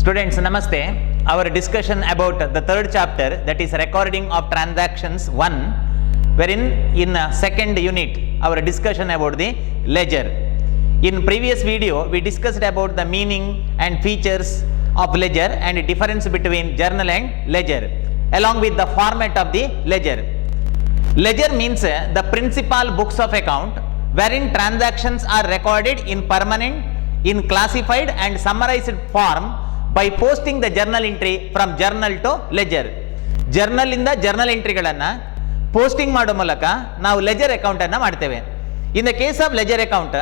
Students, Namaste. Our discussion about the third chapter, that is recording of transactions 1, wherein in second unit, our discussion about the ledger. In previous video, we discussed about the meaning and features of ledger and difference between journal and ledger, along with the format of the ledger. Ledger means the principal books of account, wherein transactions are recorded in permanent, in classified and summarized form by posting the journal entry from journal to ledger. Journal ಇಂದ journal entryಗಳನ್ನು posting ಮಾಡೋ ಮೂಲಕ ನಾವು ledger account ಅನ್ನು ಮಾಡ್ತೇವೆ. In the case of ledger account,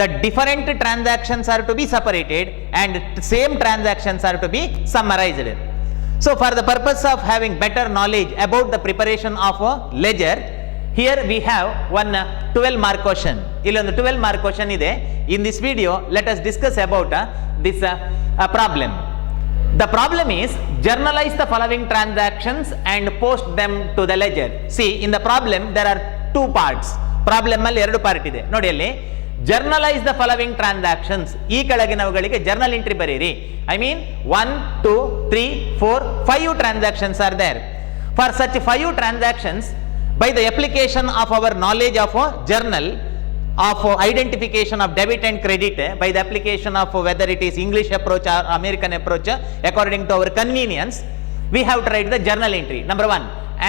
the different transactions are to be separated and same transactions are to be summarized. So for the purpose of having better knowledge about the preparation of a ledger, here we have one 12 mark question. Illondu 12 mark question ide. In this video, let us discuss about this problem. The problem is journalize the following transactions and post them to the ledger. See, in the problem there are two parts. Problem alli ಎರಡು part ಇದೆ ನೋಡಿ ಅಲ್ಲಿ. Journalize the following transactions. ಈ ಕೆಳಗಿನವುಗಳಿಗೆ journal entry ಬರೀರಿ. I mean 1, 2, 3, 4, 5 transactions are there. For such 5 transactions, by the application of our knowledge of a journal, of identification of debit and credit, by the application of whether it is English approach or American approach, according to our convenience, we have to write the journal entry, number 1,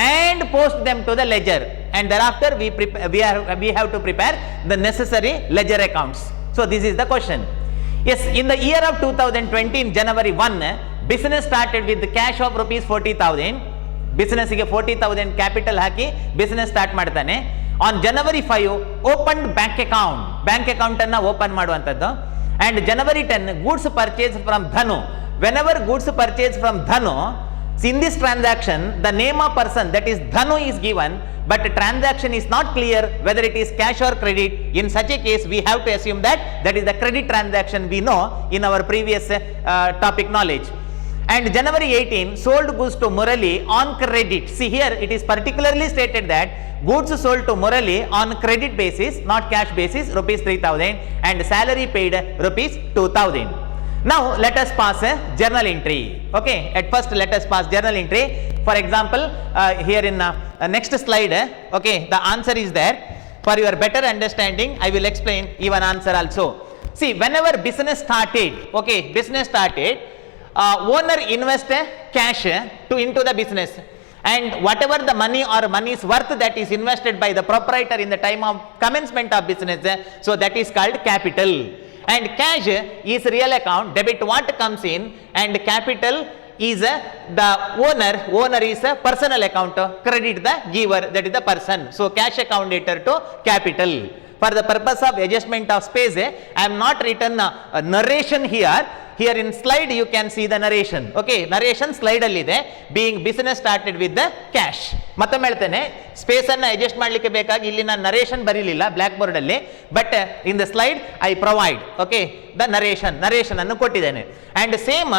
and post them to the ledger, and thereafter we have to prepare the necessary ledger accounts. So this is the question. Yes, in the year of 2020, in January 1, business started with the cash of rupees 40,000. Business ಗೆ 40,000 capital ಹಾಕಿ business start ಮಾಡ್ತಾನೆ. On January 5, opened bank account ಅನ್ನ open ಮಾಡುವಂಥದ್ದು. And January 10, goods purchased from Dhanu. Whenever goods purchased from Dhanu, in this transaction, the name of person, that is Dhanu, is given, but the transaction is not clear whether it is cash or credit. In such a case, we have to assume that is the credit transaction we know in our previous topic knowledge. And January 18, sold goods to Murali on credit. See here, it is particularly stated that goods sold to Murali on credit basis, not cash basis, rupees 3,000, and salary paid rupees 2,000. Now let us pass a journal entry. Okay, at first let us pass journal entry. For example, here in next slide, okay, the answer is there. For your better understanding, I will explain even answer also. See, whenever business started, okay, business started, owner invest cash into the business, and whatever the money or money's worth that is invested by the proprietor in the time of commencement of business, so that is called capital. And cash is real account, debit what comes in, and capital is the owner is a personal account, credit the giver, that is the person. So cash account later to capital. For the purpose of adjustment of space, I am not written a narration here. Here in slide you can see the narration. Okay, narration slide alli ide. Being business started with the cash. ಮತ್ತೊಮ್ಮೆ ಹೇಳ್ತೇನೆ, space ಅನ್ನು adjust ಮಾಡಲಿಕ್ಕೆ ಬೇಕಾಗಿ ಇಲ್ಲಿ ನಾನು narration ಬರೀಲಿಲ್ಲ blackboard ಅಲ್ಲಿ, but in the slide I provide okay the narration ಅನ್ನು ಕೊಟ್ಟಿದ್ದೇನೆ. And same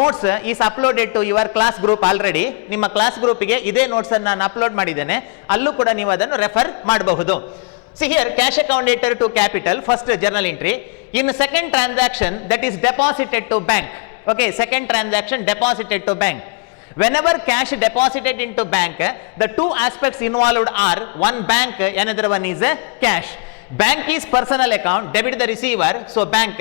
notes is uploaded to your class group already. ನಿಮ್ಮ ಕ್ಲಾಸ್ ಗ್ರೂಪಿಗೆ ಇದೇ ನೋಟ್ಸ್ ಅನ್ನು ನಾನು ಅಪ್ಲೋಡ್ ಮಾಡಿದ್ದೇನೆ, ಅಲ್ಲೂ ಕೂಡ ನೀವು ಅದನ್ನು ರೆಫರ್ ಮಾಡಬಹುದು. See here, cash account later to capital, first journal entry. In second transaction, that is deposited to bank. Okay, second transaction deposited to bank. Whenever cash deposited into bank, the two aspects involved are one bank, another one is cash. Bank is personal account, debit the receiver, so bank,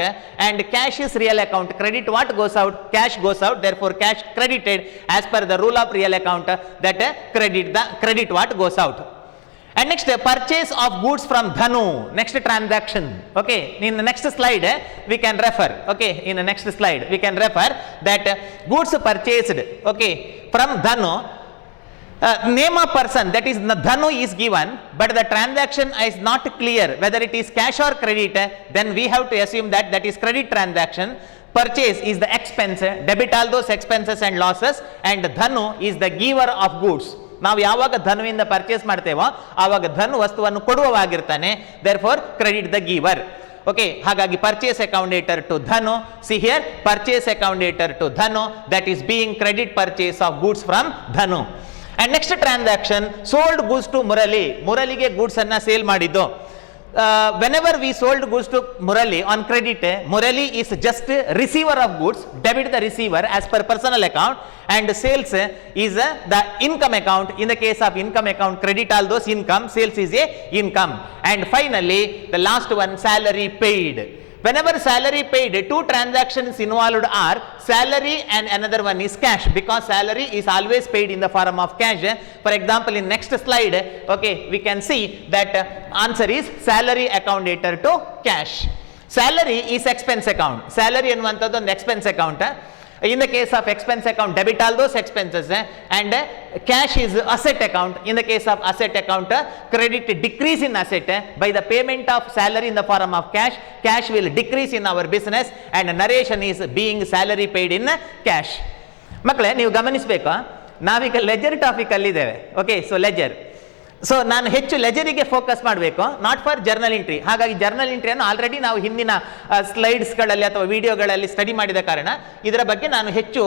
and cash is real account, credit what goes out, cash goes out, therefore cash credited as per the rule of real account, that credit what goes out. And next, purchase of goods from Dhanu, next transaction. Okay, in the next slide we can refer, okay, in the next slide we can refer that goods purchased, okay, from Dhanu, name of person, that is Dhanu is given, but the transaction is not clear whether it is cash or credit, then we have to assume that is credit transaction. Purchase is the expense, debit all those expenses and losses, and Dhanu is the giver of goods. ನಾವು ಯಾವಾಗ ಧನುವಿಂದ purchase ಮಾಡ್ತೇವೋ ಆವಾಗ ಧನು ವಸ್ತುವನ್ನು ಕೊಡುವವಾಗಿರ್ತಾನೆ, therefore credit the giver. Okay, ಹಾಗಾಗಿ purchase account later to Dhanu. See here, purchase account later to Dhanu, that is being credit purchase of goods from Dhanu. And next transaction, sold goods to Murali. ಮುರಳಿಗೆ goods ಅನ್ನ sale ಮಾಡಿದ್ದು. whenever we sold goods to Murali on credit, Murali is just receiver of goods, debit the receiver as per personal account, and sales is the income account. In the case of income account, credit all those income, sales is a income. And finally, the last one, salary paid. Whenever salary paid, two transactions involved are salary and another one is cash, because salary is always paid in the form of cash. For example, in next slide, okay, we can see that answer is salary account dated to cash. Salary is expense account. Salary ಅನ್ನುವಂಥದ್ದು ಒಂದು expense account. In the case of expense account, debit all those expenses, and cash is asset account. In the case of asset account, credit decrease in asset by the payment of salary in the form of cash. Cash will decrease in our business, and narration is being salary paid in cash. ಮಕ್ಕಳೇ, ನೀವು ಗಮನಿಸಬೇಕು, ನಾವೀಗ leisure topic ಅಲ್ಲಿ ಇದ್ದೇವೆ. Okay, so leisure. So ನಾನು ಹೆಚ್ಚು ಲೆಜರಿಗೆ focus ಮಾಡಬೇಕು, not for journal entry. ಹಾಗಾಗಿ ಜರ್ನಲ್ ಎಂಟ್ರಿಯನ್ನು ಆಲ್ರೆಡಿ ನಾವು ಹಿಂದಿನ ಸ್ಲೈಡ್ಸ್ಗಳಲ್ಲಿ ಅಥವಾ ವಿಡಿಯೋಗಳಲ್ಲಿ ಸ್ಟಡಿ ಮಾಡಿದ ಕಾರಣ ಇದರ ಬಗ್ಗೆ ನಾನು ಹೆಚ್ಚು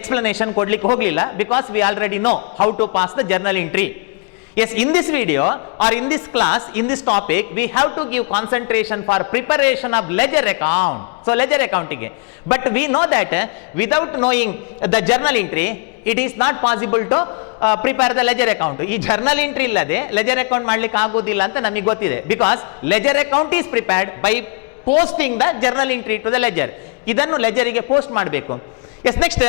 ಎಕ್ಸ್ಪ್ಲನೇಷನ್ ಕೊಡ್ಲಿಕ್ಕೆ ಹೋಗಲಿಲ್ಲ, because we already know how to pass the journal entry. Yes, in this video or in this class, in this topic, we have to give concentration for preparation of ledger account. So ledger accounting. But we know that without knowing the journal entry, it is not possible to prepare the ledger account. ಈ journal entry ಇಲ್ಲದೆ ledger account ಮಾಡ್ಲಿಕ್ಕೆ ಆಗೋದಿಲ್ಲ ಅಂತ ನಮಗೆ ಗೊತ್ತಿದೆ, because ledger account is prepared by posting the journal entry to the ledger. ಇದನ್ನು ಲೆಜರಿಗೆ post ಮಾಡಬೇಕು. Yes, next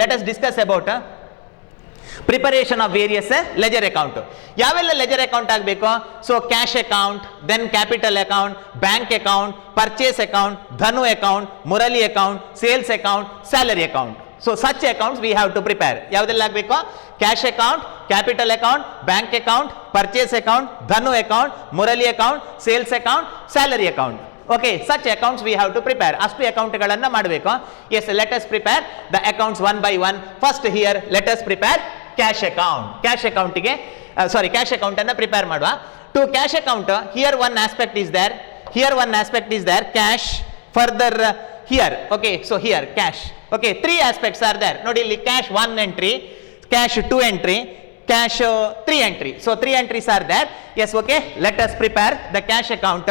let us discuss about preparation of various ledger account. ಯಾವೆಲ್ಲ ಲೆಜರ್ ಅಕೌಂಟ್ ಆಗಬೇಕು? So cash account, then capital account, bank account, purchase account, Dhanu account, Murali account, sales account, salary account. So such accounts we have to prepare. ಯಾವುದೆಲ್ಲ ಆಗಬೇಕು? Cash account, capital account, bank account, purchase account, Dhanu account, Murali account, sales account, salary account. Okay, such accounts we have to prepare. ಅಷ್ಟು ಅಕೌಂಟ್ಗಳನ್ನು ಮಾಡಬೇಕು. Yes, let us prepare the accounts one by one. First here let us prepare cash account. Cash ಅಕೌಂಟಿಗೆ cash account ಅನ್ನು prepare ಮಾಡುವ. To cash account, here one aspect is there, here one aspect is there, cash. Further here, okay, so here cash. Okay, three aspects are there. Nodi illi cash 1 entry, cash 2 entry, cash 3 entry. So 3 entries are there. Yes, okay, let us prepare the cash account.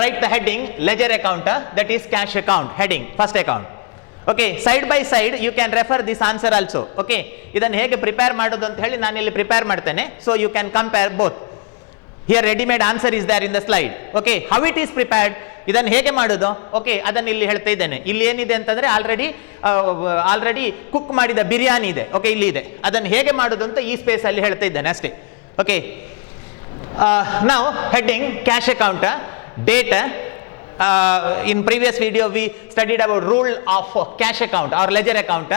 Write the heading ledger account, that is cash account heading, first account. Okay, side by side you can refer this answer also. Okay, idannu hege prepare madodu anta heli ನಾನು ಇಲ್ಲಿ prepare ಮಾಡ್ತೇನೆ. So you can compare both. Here ready-made answer is there in the slide. Okay, how it is prepared, ಇದನ್ನು ಹೇಗೆ ಮಾಡೋದು? Okay, ಅದನ್ನು ಇಲ್ಲಿ ಹೇಳ್ತಾ ಇದ್ದೇನೆ. ಇಲ್ಲಿ ಏನಿದೆ ಅಂತಂದ್ರೆ ಆಲ್ರೆಡಿ ಕುಕ್ ಮಾಡಿದ ಬಿರಿಯಾನಿ ಇದೆ. ಓಕೆ, ಇಲ್ಲಿ ಇದೆ. ಅದನ್ನು ಹೇಗೆ ಮಾಡೋದು ಅಂತ ಈ ಸ್ಪೇಸ್ ಅಲ್ಲಿ ಹೇಳ್ತಾ ಇದ್ದೇನೆ ಅಷ್ಟೇ. ಓಕೆ, ನಾವು heading cash account, date. In previous video we studied about rule of cash account or ledger account.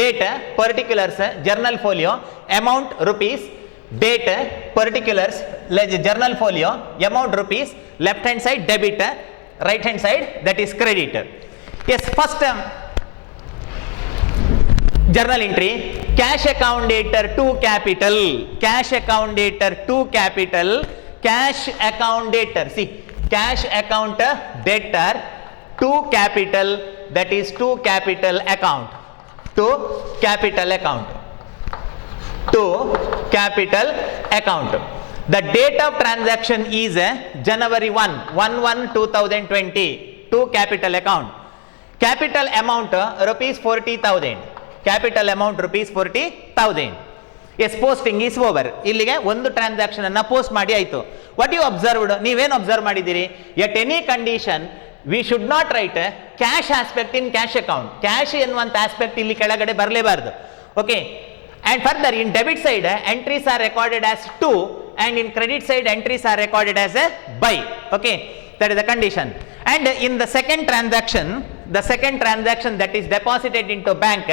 Date, particulars, journal folio, amount rupees, date, particulars, journal folio, amount rupees, left hand side debit, right hand side that is credit. Yes, first journal entry, cash account dater to capital, cash account dater to capital, cash account dater, see, cash account dater to capital, that is to capital account, to capital account, to capital account. The date of transaction is January 1/1/2020 to capital account. Capital amount rupees 40,000. Capital amount rupees 40,000. Yes, posting is over. ಇಲ್ಲಿಗೆ ಒಂದು transaction ಅನ್ನ post ಮಾಡಿ ಆಯ್ತು. What you observed, ನೀವೇನು observe ಮಾಡಿದ್ದೀರಿ? At any condition we should not write cash aspect in cash account. Cash ಎನ್ನುವಂಥ aspect ಇಲ್ಲಿ ಕೆಳಗಡೆ ಬರಲೇಬಾರದು. Okay, and further in debit side entries are recorded as to, and in credit side entries are recorded as a by. Okay, that is the condition. And in the second transaction that is deposited into bank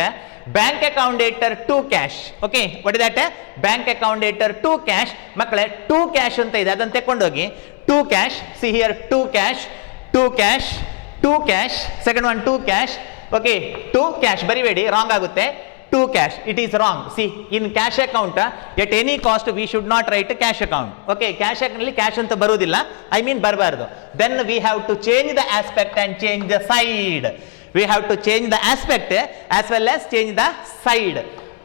account dater to cash. Okay, what is that? Bank account dater to cash. ಮಕ್ಕಳೇ, to cash ಅಂತ ಇದೆ, ಅದನ್ನು ತಕೊಂಡು ಹೋಗಿ. to cash, see here, to cash, second one to cash. Okay, to cash ಬರಿಬೇಡಿ, wrong ಆಗುತ್ತೆ. To cash, it is wrong. See, in cash account at any cost we should not write cash account. Okay, cash account ಅಲ್ಲಿ cash ಅಂತ ಬರುವುದಿಲ್ಲ, I mean ಬರಬಾರದು. Then we have to change the aspect and change the side. We have to change the aspect as well as change the side.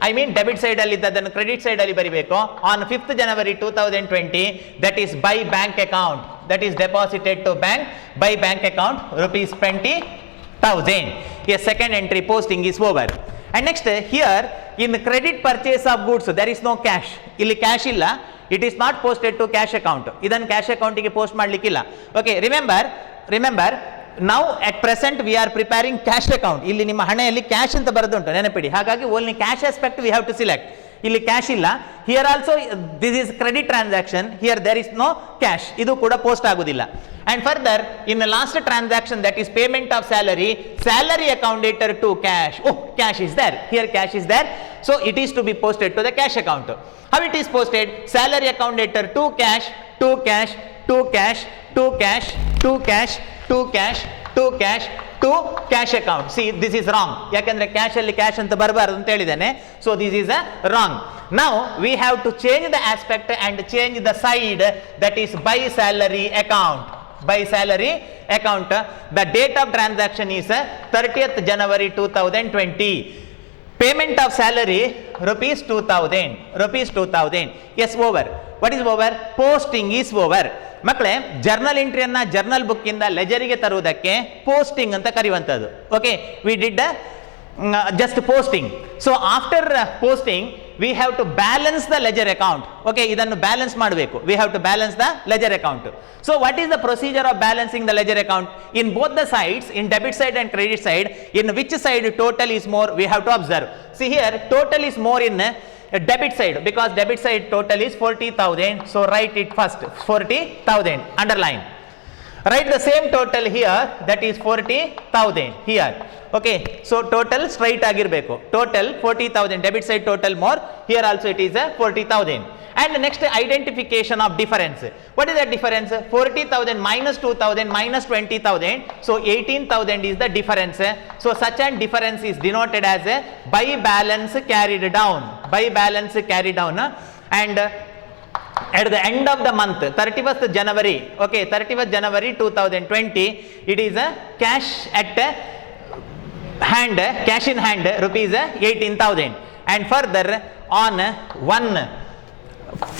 I mean debit side ಅಲ್ಲಿ ಇದ್ದದನ್ನು credit side ಅಲ್ಲಿ ಬರಿಬೇಕು. On 5th January 2020, that is by bank account, that is deposited to bank by bank account rupees 20,000. Yes, second entry posting is over. And next here in credit purchase of goods there is no cash. ಇಲ್ಲಿ cash ಇಲ್ಲ. It is not posted to cash account. ಇದನ್ನು cash ಅಕೌಂಟಿಗೆ post ಮಾಡಲಿಕ್ಕಿಲ್ಲ. Okay, remember ನಾವು at present we are preparing cash account. ಇಲ್ಲಿ ನಿಮ್ಮ ಹಣೆಯಲ್ಲಿ cash ಅಂತ ಬರೆದುಂಟು, ನೆನಪಿಡಿ. ಹಾಗಾಗಿ only cash aspect we have to select. ಇಲ್ಲಿ ಕ್ಯಾಶ್ ಇಲ್ಲ. Here also this is credit transaction, here there is no cash. ಇದು ಕೂಡ ಪೋಸ್ಟ್ ಆಗುದಿಲ್ಲ. And further, in the last transaction, that is payment of salary account dated to cash. Oh, cash is there. Here cash is there. So it is to be posted to the cash account. How it is posted? Salary account dated to cash, to cash, to cash, to cash, to cash, to cash, to cash, to cash account. See, this is wrong. ಯಾಕಂದ್ರೆ cash ಅಲ್ಲಿ cash ಅಂತ ಬರಬಾರದು ಅಂತ ಹೇಳಿದ್ದೇನೆ. So this is a wrong. Now we have to change the aspect and change the side, that is by salary account. By salary account, the date of transaction is 30th January 2020. Payment of salary rupees 2000. Yes, over. What is over? Posting is over. ಮಕ್ಕಳೇ, journal ಎಂಟ್ರಿಯನ್ನ journal book ಇಂದ ಲೆಜರಿಗೆ ತರುವುದಕ್ಕೆ posting ಅಂತ ಕರೆಯುವಂಥದ್ದು. Okay, we did just posting. So after posting we have to balance the ledger account. Okay, idannu balance ಮಾಡಬೇಕು. We have to balance the ledger account. So what is the procedure of balancing the ledger account? In both the sides, in debit side and credit side, in which side total is more, we have to observe. See here, total is more in debit side, because debit side total is 40,000. So write it first, 40,000, underline. Write the same total here, that is 40,000 here. Okay, so total straight ಆಗಿರಬೇಕು. Total 40,000, debit side total more, here also it is a 40,000. And next, identification of difference. What is the difference? 40,000 minus 2,000 minus 20,000, so 18,000 is the difference. So such an difference is denoted as a by balance carried down. By balance carried down. And at the end of the month, 31st January, okay, 31st January 2020, it is a cash at hand, cash in hand, rupees 18,000. And further on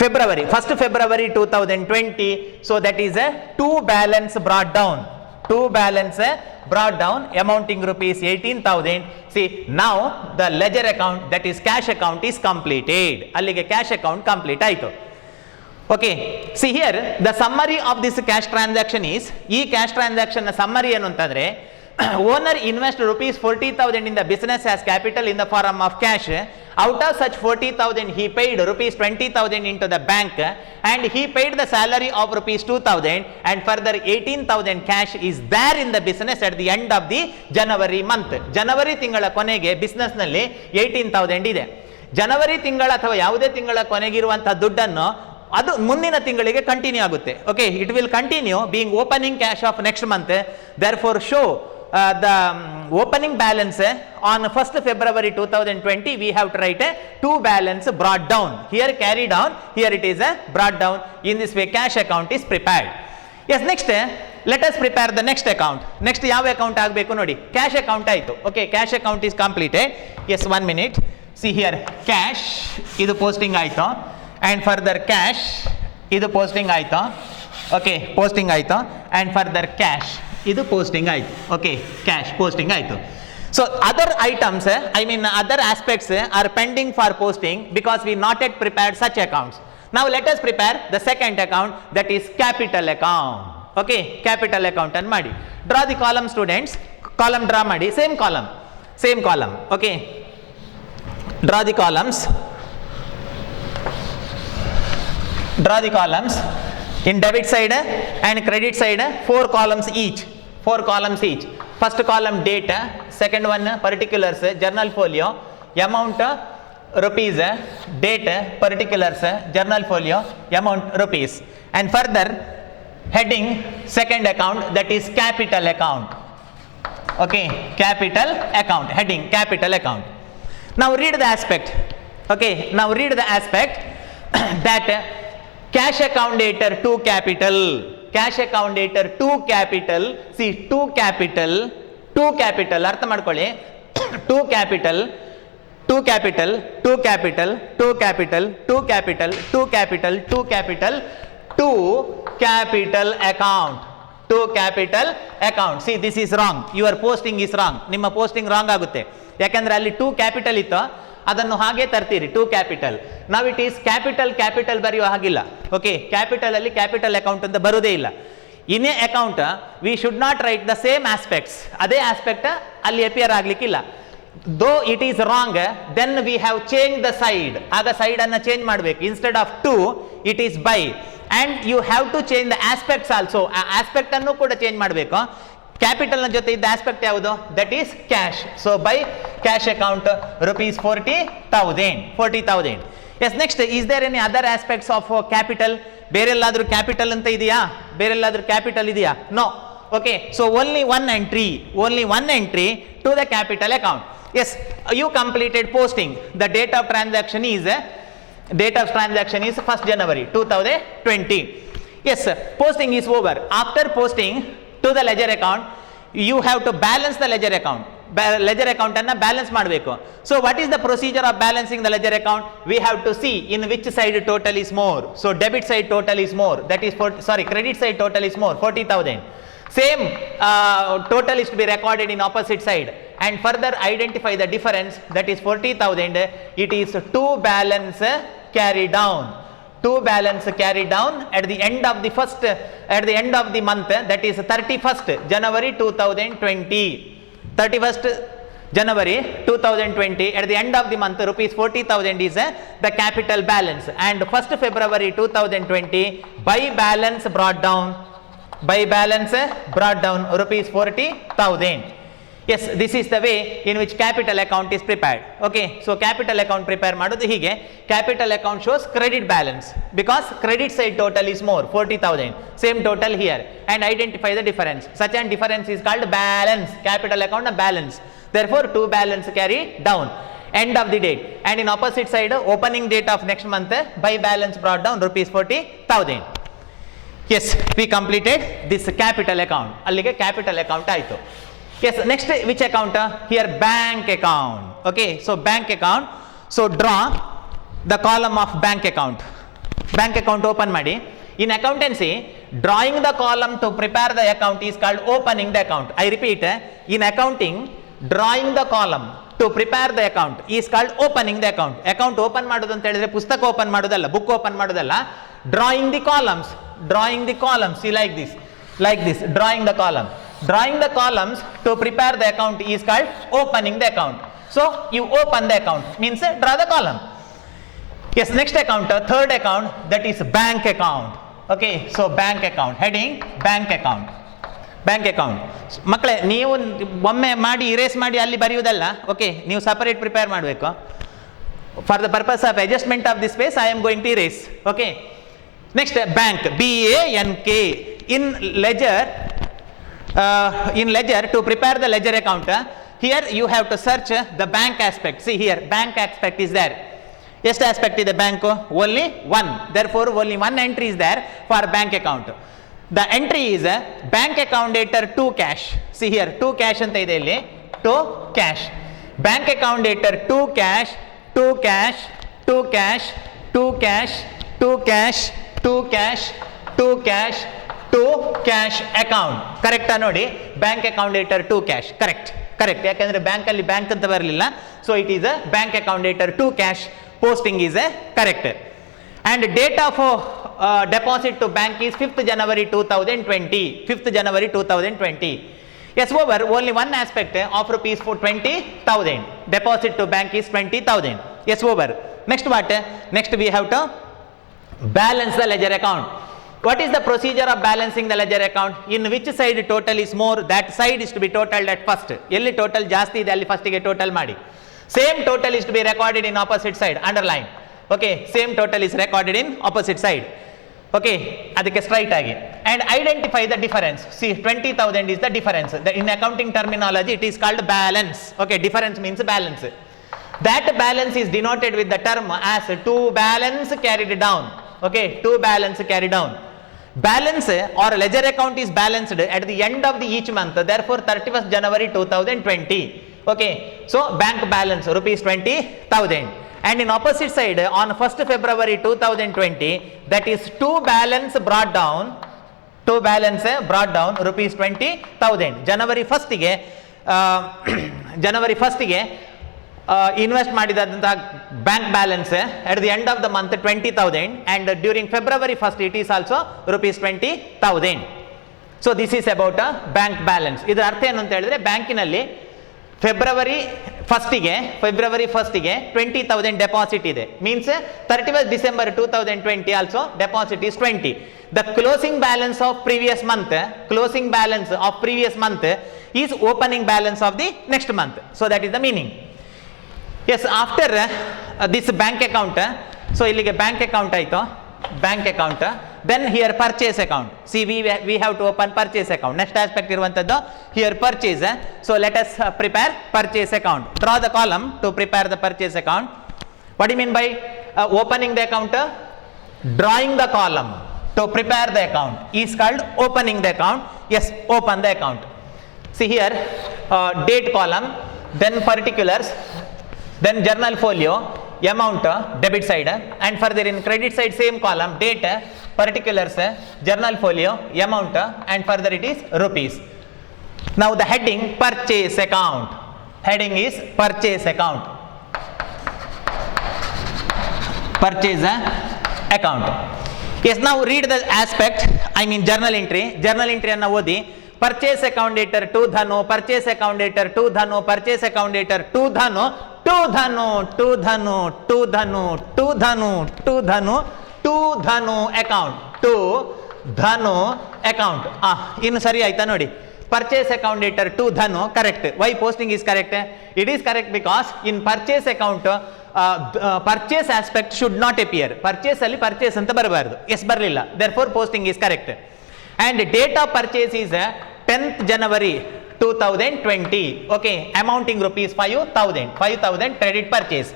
1st February 2020, so that is a two balance brought down, amounting rupees 18,000. See, now the ledger account, that is cash account, is completed. Allige cash account complete ಆಯಿತು. Okay, see here the summary of this cash transaction is, ಈ cash transaction ನ summary ಏನು ಅಂತಂದ್ರೆ, owner invest rupees 40,000 in the business as capital in the form of cash. Out of such 40,000 he paid rupees 20,000 into the bank, and he paid the salary of rupees 2,000, and further 18,000 cash is there in the business at the end of the January month. ಜನವರಿ ತಿಂಗಳ ಕೊನೆಗೆ business ನಲ್ಲಿ 18,000 ಇದೆ. ಜನವರಿ ತಿಂಗಳ ಅಥವಾ ಯಾವುದೇ ತಿಂಗಳ ಕೊನೆಗಿರುವಂತಹ ದುಡ್ಡನ್ನು ಅದು ಮುಂದಿನ ತಿಂಗಳಿಗೆ ಕಂಟಿನ್ಯೂ ಆಗುತ್ತೆ. Okay, it will continue being opening cash of next month. Therefore show the opening balance on 1st February 2020, we have to write a two balance brought down. Here carried down, here it is a brought down. In this way cash account is prepared. Yes, next let us prepare the next account. Next ಯಾವ account ಆಗಬೇಕು ನೋಡಿ, cash account ಆಯಿತು. Okay, cash account is completed. Yes, 1 minute. See here, cash ಇದು posting ಆಯಿತು, and further cash ಇದು posting ಆಯಿತು. Okay, posting ಆಯಿತು, and further cash ಇದು ಪೋಸ್ಟಿಂಗ್ ಆಯಿತು. ಓಕೆ, ಕ್ಯಾಶ್ ಪೋಸ್ಟಿಂಗ್ ಆಯಿತು. So other items, I mean other aspects are pending for posting because we not at prepared such accounts. ನಾವು let us prepare the second account, that is capital account. Okay, capital account ಅನ್ನು ಮಾಡಿ. Draw the column students. Column draw ಮಾಡಿ, same column. Okay, draw the columns. In debit side and credit side, 4 columns each. First column date, second one particulars, journal folio, amount rupees, date, particulars, journal folio, amount rupees. And further heading second account, that is capital account. Okay, capital account, heading capital account. Now read the aspect. Okay, now read the aspect that cash account dated to capital. Cash account dated to capital. See, to capital ಅರ್ಥ ಮಾಡ್ಕೊಳ್ಳಿ. to capital 2 capital, 2 capital, 2 capital, 2 capital, 2 capital, 2 capital, 2 capital account. 2 capital account. See, this is wrong. Your posting is wrong. ನಿಮ್ಮ posting wrong ಆಗುತ್ತೆ. ಯಾಕಂದ್ರೆ ಅಲ್ಲಿ 2 capital ಇತ್ತು, ಅದನ್ನು ಹಾಗೆ ತರ್ತೀರಿ 2 capital. Now it is capital ಬರೆಯುವ ಹಾಗಿಲ್ಲ. ಓಕೆ, ಕ್ಯಾಪಿಟಲ್ ಅಲ್ಲಿ ಕ್ಯಾಪಿಟಲ್ ಅಕೌಂಟ್ ಅಂತ ಬರುವುದೇ ಇಲ್ಲ. In a account, we should not write the same aspects. ಅದೇ ಆಸ್ಪೆಕ್ಟ್ ಅಲ್ಲಿ appear ಆಗ್ಲಿಕ್ಕಿಲ್ಲ. Though it is wrong, then we have changed the side. ಆಗ side ಅನ್ನ ಚೇಂಜ್ ಮಾಡಬೇಕು. Instead of 2, it is by. And you have to change the aspects also. ಆ aspect ಅನ್ನು ಕೂಡ change ಮಾಡಬೇಕು. Capital ನ ಜೊತೆ ಇದ್ದ ಆಸ್ಪೆಕ್ಟ್ ಯಾವುದು? That is cash. So by cash account rupees 40,000. Yes, next, is there any other aspects of capital? ಬೇರೆಲ್ಲಾದ್ರೂ capital ಅಂತ ಇದೆಯಾ? ಬೇರೆಲ್ಲಾದ್ರೂ ಕ್ಯಾಪಿಟಲ್ ಇದೆಯಾ? No. Okay, so only one entry to the capital account. Yes, you completed posting. The date of transaction is 1st January 2020. Yes, posting is over. After posting to the ledger account, you have to balance the ledger account. Ledger account anna balance ಮಾಡಬೇಕು. So what is the procedure of balancing the ledger account? We have to see in which side total is more. So debit side total is more. That is credit side total is more, 40,000. Same total is to be recorded in opposite side and further identify the difference, that is 40,000. It is to balance carry down. To balance carry down at the end of the month, that is 31st January 2020. 31st January 2020, at the end of the month, rupees 40,000 is the capital balance. And 1st February 2020, by balance brought down rupees 40,000. Yes, this is the way in which capital account is prepared. Okay, so capital account prepare ಮಾಡೋದು ಹೀಗೆ. Capital account shows credit balance because credit side total is more, 40,000. Same total here, and identify the difference. Such an difference is called balance. Capital account balance. Therefore, to balance carry down. End of the date, and in opposite side, opening date of next month, by balance brought down rupees 40,000. Yes, we completed this capital account. ಅಲ್ಲಿಗೆ capital account ಆಯಿತು. Yes, next, which account? Here, bank account. Okay, so bank account. So draw the column of bank account. Bank account open ಮಾಡಿ. In accountancy, drawing the column to prepare the account is called opening the account. I repeat, in accounting, drawing the column to prepare the account is called opening the account. Account open ಮಾಡೋದು ಅಂತ ಹೇಳಿದ್ರೆ ಪುಸ್ತಕ open ಮಾಡೋದಲ್ಲ, book open ಮಾಡೋದಲ್ಲ. Drawing the columns, see like this, drawing the column. Drawing the columns to prepare the account is called opening the account. So you open the account means draw the column. Yes, next account, third account, that is bank account. Okay, so bank account, heading bank account. ಮಕ್ಕಳೇ, ನೀವು ಒಮ್ಮೆ ಮಾಡಿ erase ಮಾಡಿ ಅಲ್ಲಿ ಬರೆಯುವುದಲ್ಲ. Okay, ನೀವು separate prepare ಮಾಡಬೇಕು. For the purpose of adjustment of the space I am going to erase. Okay, next bank, BANK. In ledger, to prepare the ledger account, here you have to search the bank aspect. See here, bank aspect is there. Just aspect is the bank, only one. Therefore, only one entry is there for bank account. The entry is bank account dater to cash. See here, to cash anta ide illi, to cash. Bank account dater to cash, to cash, to cash, to cash, to cash, to cash, to cash, to cash account. ಕರೆಕ್ಟಾ ನೋಡಿ? Bank account debtor to cash. Correct. ಯಾಕಂದ್ರೆ bank ಅಲ್ಲಿ bank ಅಂತ ಬರಲಿಲ್ಲ. So it is a bank account debtor to cash. Posting is a correct. And date of deposit to bank is 5th January 2020. 5th January 2020. Yes, over only one aspect of rupees for 20,000. Deposit to bank is 20,000. Yes, over. Next what? Next we have to balance the ledger account. What is the procedure of balancing the ledger account? In which side total is more, that side is to be totaled at first. ಎಲ್ಲಿ total ಜಾಸ್ತಿ ಇದೆ ಅಲ್ಲಿ ಫಸ್ಟಿಗೆ total ಮಾಡಿ. Same total is to be recorded in opposite side, underline. Okay, same total is recorded in opposite side. Okay, ಅದಕ್ಕೆ straight ಆಗಿ. And identify the difference. See, 20,000 is the difference. In accounting terminology, it is called balance. Okay, difference means balance. That balance is denoted with the term as to balance carried down. Okay, to balance carried down. Balance or ledger account is balanced at the end of the each month. Therefore, 31st January 2020. Okay, so bank balance rupees 20,000. And in opposite side, on 1st February 2020, that is two balance brought down rupees 20,000. January 1st ಗೆ invest ಮಾಡಿದಂತಹ bank balance at the end of the month 20,000, and during February 1st it is also rupees 20,000. So this is about a bank balance. ಇದರ ಅರ್ಥ ಏನು ಅಂತ ಹೇಳಿದ್ರೆ, ಬ್ಯಾಂಕಿನಲ್ಲಿ February ಫಸ್ಟಿಗೆ 20,000 deposit ಇದೆ, means 31st December 2020 also deposit is 20. The closing balance of previous month is opening balance of the next month. So that is the meaning. Yes, after this bank account, so ಇಲ್ಲಿಗೆ bank account ಆಯಿತು, bank account, then here purchase account. See, we have to open purchase account. Next aspect ಇರುವಂತದ್ದು here purchase. So let us prepare purchase account. Draw the column to prepare the purchase account. What do you mean by opening the account? Drawing the column to prepare the account is called opening the account. Yes, open the account. See here, date column, then particulars, then journal folio, amount, debit side, and further in credit side same column, date, particulars, journal folio, amount, and further it is rupees. Now the heading purchase account. Heading is purchase account. Purchase account. Yes, now read the aspect, journal entry. Journal entry anna odi. Purchase account dater to Dhanu, purchase account dater to Dhanu, purchase account dater to Dhanu, to Dhanu, to Dhanu, to Dhanu, to Dhanu, to Dhanu, to Dhanu account, to Dhanu account. Inu sari aita nodi. Purchase account dater to Dhanu, correct. Why posting is correct? It is correct because in purchase account, purchase aspect should not appear. Purchase ali purchase anta barabardu. Yes, barlilla. Therefore posting is correct. And date of purchase is 10th January 2020. Okay, amounting rupees 5,000 credit purchase.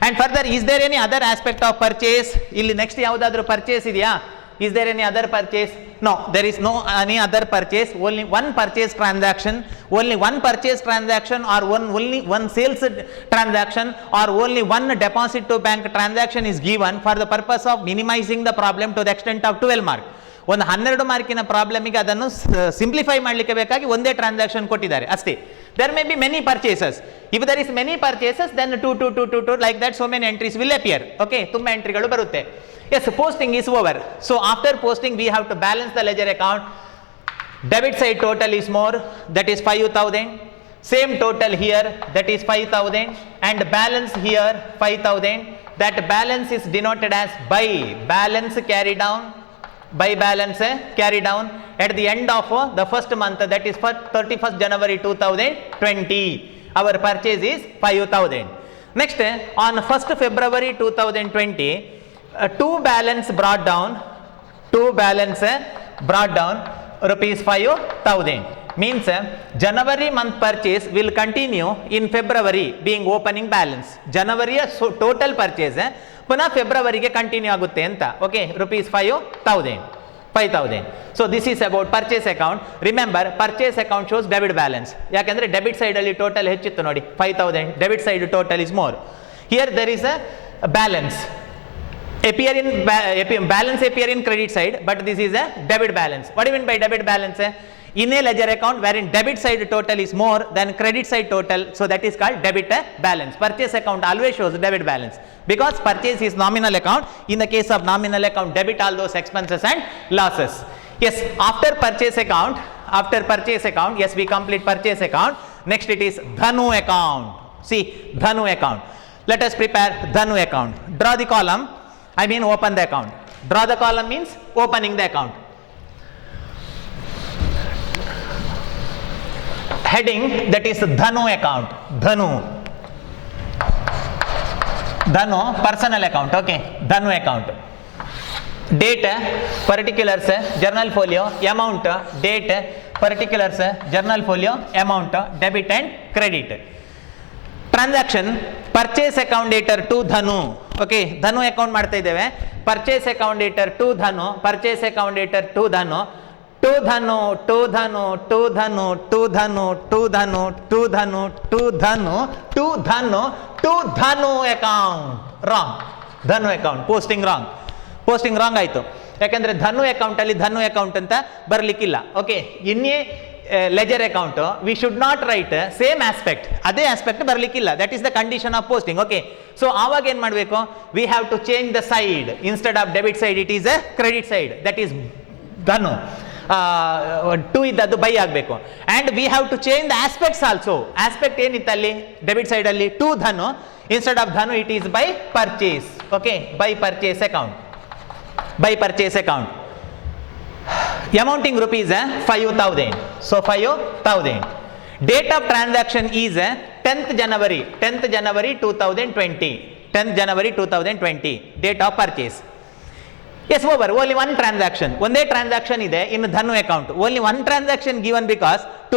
And further, is there any other aspect of purchase? Illi next yavudaadru purchase idya? Is there any other purchase? No, there is no any other purchase. Only one purchase transaction, only one purchase transaction, or only one sales transaction, or only one deposit to bank transaction is given for the purpose of minimizing the problem to the extent of 12 mark. ಒಂದು 12 ಮಾರ್ಕಿನ ಪ್ರಾಬ್ಲಮಿಗೆ ಅದನ್ನು simplify ಮಾಡಲಿಕ್ಕೆ ಬೇಕಾಗಿ ಒಂದೇ transaction ಕೊಟ್ಟಿದ್ದಾರೆ ಅಷ್ಟೇ. There may be many purchases. If there is many purchases, then 2 like that, so many entries will appear. Okay, ತುಂಬ ಎಂಟ್ರಿಗಳು ಬರುತ್ತೆ. Yes, posting is over. So after posting we have to balance the ledger account. Debit side total is more, that is 5,000. Same total here, that is 5,000, and balance here 5,000. That balance is denoted as by balance carry down. By balance carry down at the end of the first month, that is for 31st January 2020. Our purchase is 5,000. Next, on 1st February 2020, two balance brought down rupees 5,000. Means January month purchase will continue in February being opening balance. January total purchase ಪುನಃ ಫೆಬ್ರವರಿಗೆ continue ಆಗುತ್ತೆ ಅಂತ. Okay, rupees 5,000. So this is about purchase account. Remember, purchase account shows debit balance. ಯಾಕಂದ್ರೆ debit side ಅಲ್ಲಿ total ಹೆಚ್ಚಿತ್ತು ನೋಡಿ 5,000, debit side total is more. Here there is a balance balance appear in credit side, but this is a debit balance. What do you mean by debit balance? In a ledger account wherein debit side total is more than credit side total, so that is called debit balance. Purchase account always shows debit balance because purchase is nominal account. In the case of nominal account, debit all those expenses and losses. Yes, after purchase account, yes, we complete purchase account. Next it is Dhanu account. See, Dhanu account. Let us prepare Dhanu account. Draw the column, open the account. Draw the column means opening the account. Heading, that is Dhanu account. Dhanu, personal account. Okay, Dhanu account. Date, particulars, journal folio, amount, date, particulars, journal folio, amount, debit and credit. Transaction, purchase account dater to Dhanu. Okay, Dhanu account ಮಾಡ್ತಾ ಇದ್ದೇವೆ. Purchase account dater to Dhanu, purchase account dater to Dhanu. To Dhanu to Dhanu to Dhanu to Dhanu to Dhanu to Dhanu to Dhanu to Dhanu to Dhanu account wrong. Dhanu account posting wrong ಆಯಿತು. ಯಾಕೆಂದರೆ ಧನು ಅಕೌಂಟಲ್ಲಿ Dhanu account ಅಂತ ಬರಲಿಕ್ಕಿಲ್ಲ. Okay, ಇನ್ನೇ ledger account we should not write same aspect, ಅದೇ aspect ಬರಲಿಕ್ಕಿಲ್ಲ. That is the condition of posting. Okay, so ಆವಾಗ ಏನು ಮಾಡಬೇಕು, we have to change the side. Instead of debit side it is a credit side, that is Dhanu. To ಇದ್ದದ್ದು by ಆಗಬೇಕು. And we have to change the aspects also. Aspect ಏನಿತ್ತಲ್ಲಿ debit ಸೈಡಲ್ಲಿ to Dhanu, instead of Dhanu it is by purchase. Okay, by purchase account. Amounting rupees 5,000. So 5,000. Date of transaction is 10th January 2020. 10th January 2020. Date of purchase. Yes, over. Only one transaction. One transaction is there in Dhanu account. Only one transaction given because to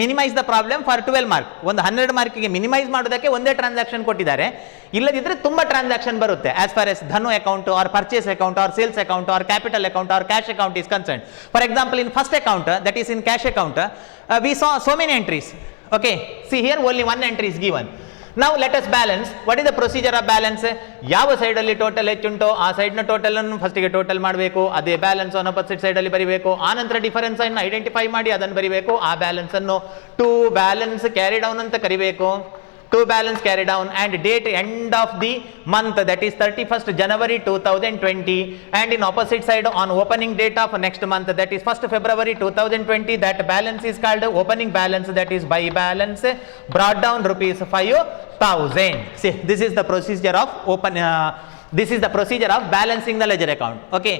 minimize the problem for 12 mark. ಒಂದು 100 ಮಾರ್ಕಿಗೆ minimise ಮಾಡೋದಕ್ಕೆ ಒಂದೇ transaction ಕೊಟ್ಟಿದ್ದಾರೆ. ಇಲ್ಲದಿದ್ದರೆ ತುಂಬ transaction ಬರುತ್ತೆ as far as Dhanu account or purchase account or sales account or capital account or cash account is concern. For example in first account, that is in cash account, we saw so many entries. Okay, see here only one entry is given. Now let us balance. What is the procedure of balance? ಯಾವ ಸೈಡಲ್ಲಿ total ಹೆಚ್ಚುಂಟೋ ಆ ಸೈಡ್ನ total ಅನ್ನು ಫಸ್ಟಿಗೆ total ಮಾಡಬೇಕು. ಅದೇ balance on opposite ಸೈಡಲ್ಲಿ ಬರೀಬೇಕು. ಆನಂತರ ಡಿಫರೆನ್ಸ್ ಅನ್ನು ಐಡೆಂಟಿಫೈ ಮಾಡಿ ಅದನ್ನು ಬರೀಬೇಕು. ಆ ಬ್ಯಾಲೆನ್ಸ್ ಅನ್ನು ಟು ಬ್ಯಾಲೆನ್ಸ್ ಕ್ಯಾರಿ ಡೌನ್ ಅಂತ ಕರಿಬೇಕು. to balance carry down, and date end of the month, that is 31st January 2020, and in opposite side on opening date of next month, that is 1st February 2020, that balance is called opening balance, that is by balance brought down rupees 5,000. See, this is the procedure of this is the procedure of balancing the ledger account. Okay,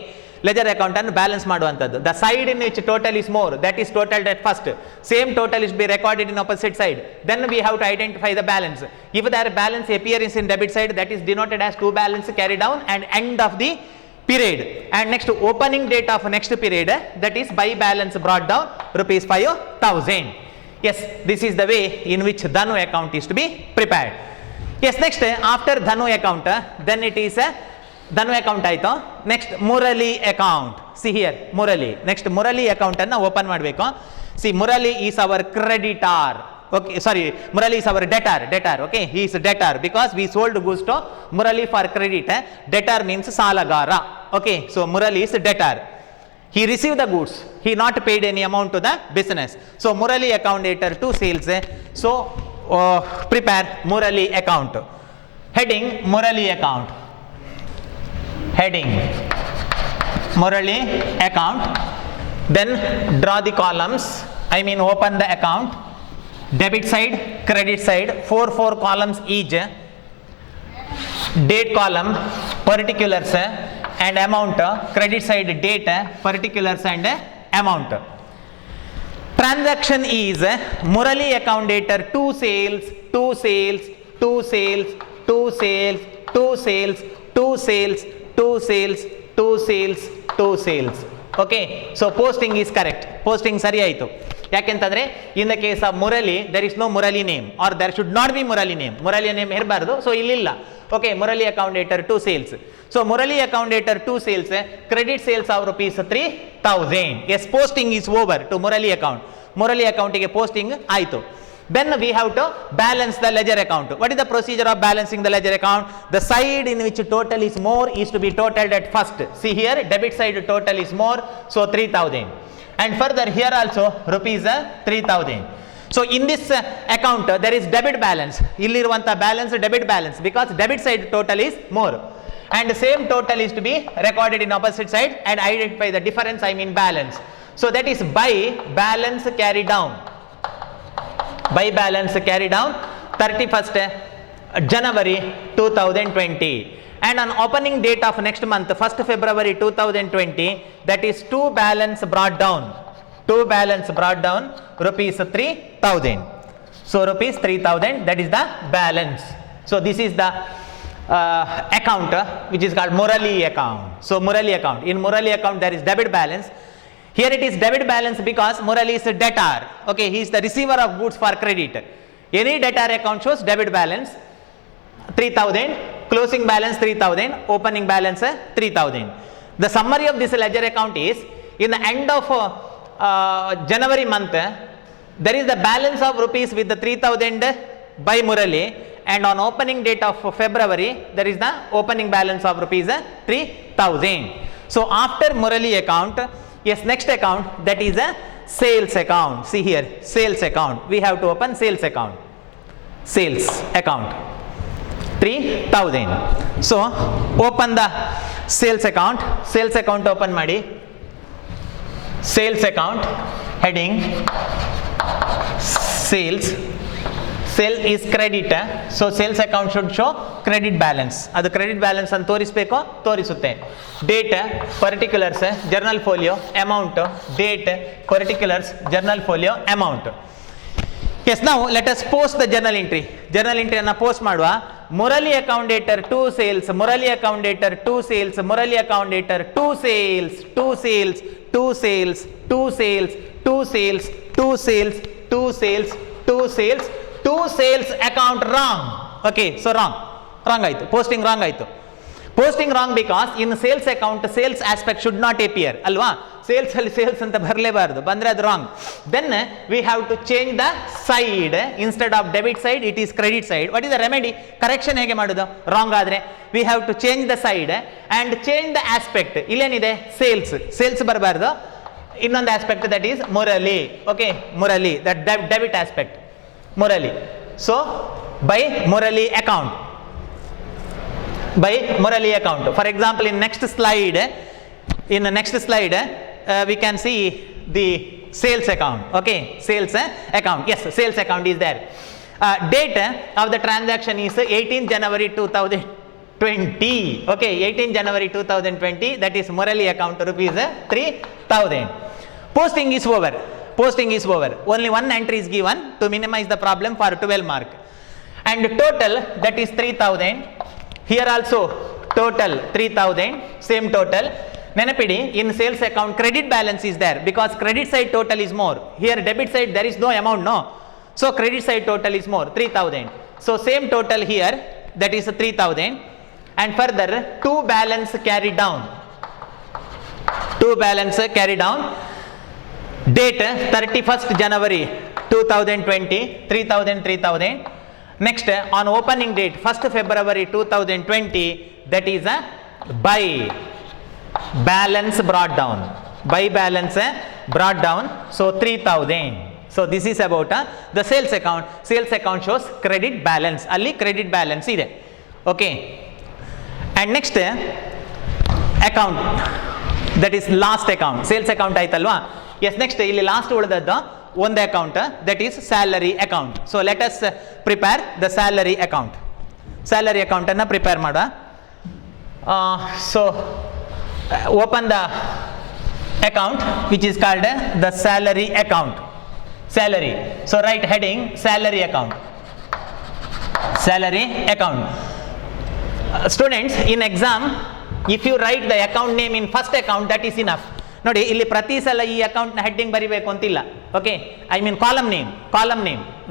ledger account and balance ಮಾಡುವಂತದ್ದು. The side in which total is more, that is totaled at first. Same total is be recorded in opposite side. Then we have to identify the balance. If there balance appears in debit side, that is denoted as to balance carry down and end of the period. And next opening date of next period, that is by balance brought down rupees 5,000. Yes, this is the way in which Dhanu account is to be prepared. Yes, next after Dhanu account, then it is Dhanu account ಆಯಿತು. Next Murali account. See here Murali. Next Murali account ಅನ್ನು open ಮಾಡಬೇಕು. See Murali is our creditor. Okay, sorry, Murali is our debtor. Okay, he is debtor because we sold goods to Murali for credit. Debtor means ಸಾಲಗಾರ. Okay, so Murali is debtor. He received the goods. He not paid any amount to the business. So Murali account debtor to sales. So prepare Murali account. Heading Murali account. Heading Murali account. Then draw the columns. I mean open the account. Debit side, credit side. 4 columns each. Date column, particulars and amount. Credit side date, particulars and amount. Transaction is Murali account debtor to sales, to sales, to sales, to sales, to sales, to sales, to sales, to sales, to sales. Okay, so posting is correct. Posting ಸರಿ ಆಯಿತು. ಯಾಕೆಂತಂದರೆ in the case of Murali there is no Murali name or there should not be Murali name. Murali name ಇರಬಾರ್ದು, so ಇಲ್ಲಿಲ್ಲ. Okay, Murali account debtor to sales. So Murali account debtor to sales, credit sales of rupees 3,000. Yes, posting is over to Murali account. Murali ಅಕೌಂಟಿಗೆ posting ಆಯಿತು. Then we have to balance the ledger account. What is the procedure of balancing the ledger account? The side in which total is more is to be totaled at first. See here, debit side total is more, so 3,000. And further here also rupees 3,000. So in this account there is debit balance. Illiruvanta balance debit balance because debit side total is more. And same total is to be recorded in opposite side and identify the difference, I mean balance. So that is by balance carry down. By balance carry down 31st January 2020, and on opening date of next month 1st February 2020, that is to balance brought down rupees 3,000. So rupees 3,000, that is the balance. So this is the account which is called Murali account. So Murali account, in Murali account there is debit balance. Here it is debit balance because Murali is a debtor. Okay, he is the receiver of goods for credit. Any debtor account shows debit balance 3,000, closing balance 3,000, opening balance 3,000. The summary of this ledger account is, in the end of January month, there is the balance of rupees with the 3000 by Murali, and on opening date of February, there is the opening balance of rupees 3000. So after Murali account, yes, next account, that is a sales account. See here, sales account. We have to open sales account. Sales account 3000. So open the sales account. Sales account open madi. Sales account, heading sales. Sale is credit, so sales account should show credit balance. ಅದು credit balance ಅಂತ ತೋರಿಸಬೇಕೋ ತೋರಿಸುತ್ತೆ. Date, particulars, journal folio, amount, date, particulars, journal folio, amount. Yes, ನಾವು let us post the journal entry. Journal ಎಂಟ್ರಿಯನ್ನು post ಮಾಡುವ. Murali account debtor to sales, Murali account debtor to sales, Murali account debtor to sales, to sales, to sales, to sales, to sales, to sales, to sales, to sales, to sales account wrong. Okay, so wrong ಆಯಿತು. Posting wrong ಆಯಿತು. Posting wrong because in sales account sales aspect should not appear ಅಲ್ವಾ. Sales ಅಲ್ಲಿ sales ಅಂತ ಬರಲೇಬಾರದು, ಬಂದ್ರೆ ಅದು wrong. Then we have to change the side. Instead of debit side it is credit side. What is the remedy? Correction ಹೇಗೆ ಮಾಡೋದು wrong ಆದರೆ? We have to change the side and change the aspect. ಇಲ್ಲೇನಿದೆ sales ಬರಬಾರ್ದು. ಇನ್ನೊಂದು aspect that is Murali. Okay, Murali, that debit aspect Murali. So by Murali account, by Murali account. For example, in next slide, we can see the sales account. Okay, sales account. Yes, sales account is there. Date of the transaction is 18 January 2020. Okay, 18 January 2020. That is Murali account rupees 3000. Posting is over. Posting is over. Only one entry is given to minimize the problem for 12 mark. And total, that is 3000. Here also total 3000. Same total. Nenapidi, in sales account credit balance is there because credit side total is more. Here debit side there is no amount, no. So credit side total is more, 3000. So same total here, that is 3000. And further, two balance carry down. Two balance carry down. Date 31st January 2020, 3000. Next, on opening date 1st February 2020, that is a by balance brought down. By balance brought down, so 3000. So this is about the sales account. Sales account shows credit balance. Ali credit balance ide. Okay. And next account, that is last account. Sales account aitalwa. Yes, next ಇಲ್ಲಿ last ಉಳಿದದ್ದು ಒಂದು account, that is salary account. So let us prepare the salary account. Salary ಅಕೌಂಟನ್ನು prepare ಮಾಡುವ. So open the account which is called the salary account. Salary. So write heading salary account. Salary account. Students, in exam if you write the account name in first account, that is enough. ನೋಡಿ, ಇಲ್ಲಿ ಪ್ರತಿ ಸಲ ಈ ಅಕೌಂಟ್ನ heading ಬರಿಬೇಕು ಅಂತಿಲ್ಲ. Okay, I mean column name,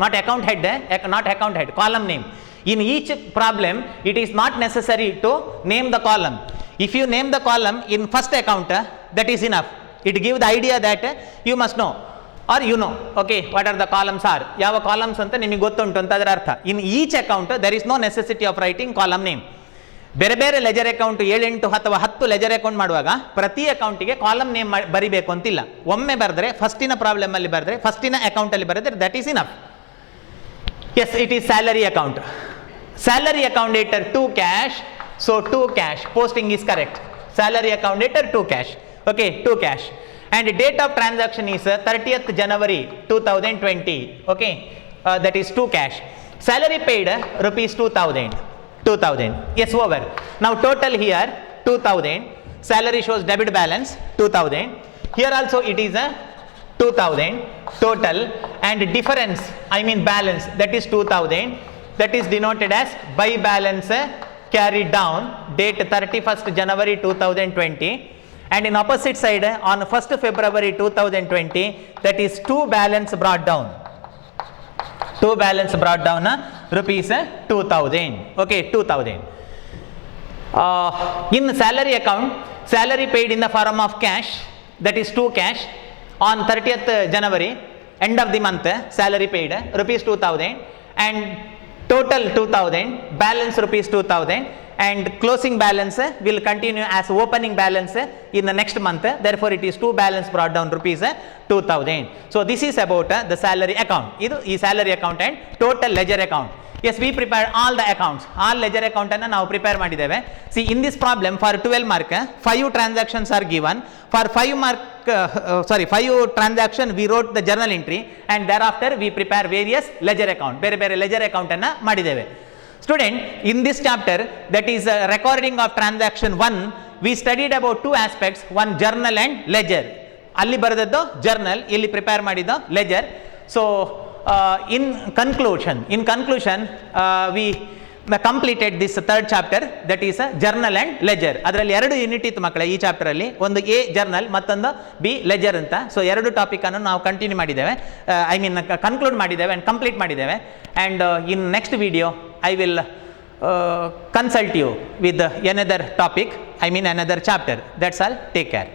not account head, not account head, column name. In each problem it is not necessary to name the column. If you name the column in first account, that is enough. It give the idea that you must know or you know. Okay, what are the columns are, ಯಾವ columns ಅಂತ ನಿಮಗೆ ಗೊತ್ತುಂಟು ಅಂತ ಅದರ ಅರ್ಥ. In each account there is no necessity of writing column name. ಬೇರೆ ಬೇರೆ leisure account 7, 8 ಅಥವಾ 10 ಲೆಜರ್ ಅಕೌಂಟ್ ಮಾಡುವಾಗ ಪ್ರತಿ ಅಕೌಂಟಿಗೆ ಕಾಲಮ್ ನೇಮ್ ಬರಿಬೇಕು ಅಂತಿಲ್ಲ. ಒಮ್ಮೆ ಬರೆದ್ರೆ ಫಸ್ಟಿನ ಪ್ರಾಬ್ಲಮ್ ಅಲ್ಲಿ ಬರೆದ್ರೆ, ಫಸ್ಟಿನ ಅಕೌಂಟ್ ಅಲ್ಲಿ ಬರೆದ್ರೆ that is enough. Yes, it is salary account. Salary account debtor to cash. So to cash, posting is correct. Salary account debtor to cash. Okay, to cash. And date of transaction is 30th January 2020. Okay, that is to cash. Salary paid rupees 2000. Yes, over. Now total here 2000. Salary shows debit balance 2000. Here also it is a 2000 total, and difference, I mean balance, that is 2000. That is denoted as by balance carried down, date 31st January 2020. And in opposite side on 1st February 2020, that is two balance brought down. Two balance brought down rupees 2000. Okay, 2000. In salary account, salary paid in the form of cash, that is to cash. on 30th January, end of the month, salary paid rupees 2000 and total 2000, balance rupees 2000, and closing balance will continue as opening balance in the next month. Therefore, it is 2 balance brought down rupees 2000. So this is about the salary account. Idu ee salary account and total ledger account. Yes, we prepared all the accounts. All ledger account anna ನಾವು prepare ಮಾಡಿದ್ದೇವೆ. See, in this problem for 12 mark 5 transactions are given. For 5 mark 5 transaction we wrote the journal entry, and thereafter we prepare various ledger account. ಬೇರೆ ಬೇರೆ ledger account ಅನ್ನ ಮಾಡಿದ್ದೇವೆ. Student, in this chapter, that is recording of transaction 1, we studied about 2 aspects, one journal and ledger. ಅಲ್ಲಿ ಬರೆದದ್ದು journal, ಇಲ್ಲಿ prepare ಮಾಡಿದ್ದು ledger. So in conclusion, we completed this third chapter, that is journal and ledger. ಅದರಲ್ಲಿ 2 unit ಇತ್ತು ಮಕ್ಕಳೇ ಈ chapter ಅಲ್ಲಿ, ಒಂದು ಎ ಜರ್ನಲ್ ಮತ್ತೊಂದು ಬಿ ಲೆಜರ್ ಅಂತ. ಸೊ 2 ಟಾಪಿಕ್ ಅನ್ನು ನಾವು ಕಂಟಿನ್ಯೂ ಮಾಡಿದ್ದೇವೆ, ಐ ಮೀನ್ ಕನ್ಕ್ಲೂಡ್ ಮಾಡಿದ್ದೇವೆ ಅಂಡ್ ಕಂಪ್ಲೀಟ್ ಮಾಡಿದ್ದೇವೆ. And in next video I will consult you with another topic, I mean another chapter. That's all. Take care.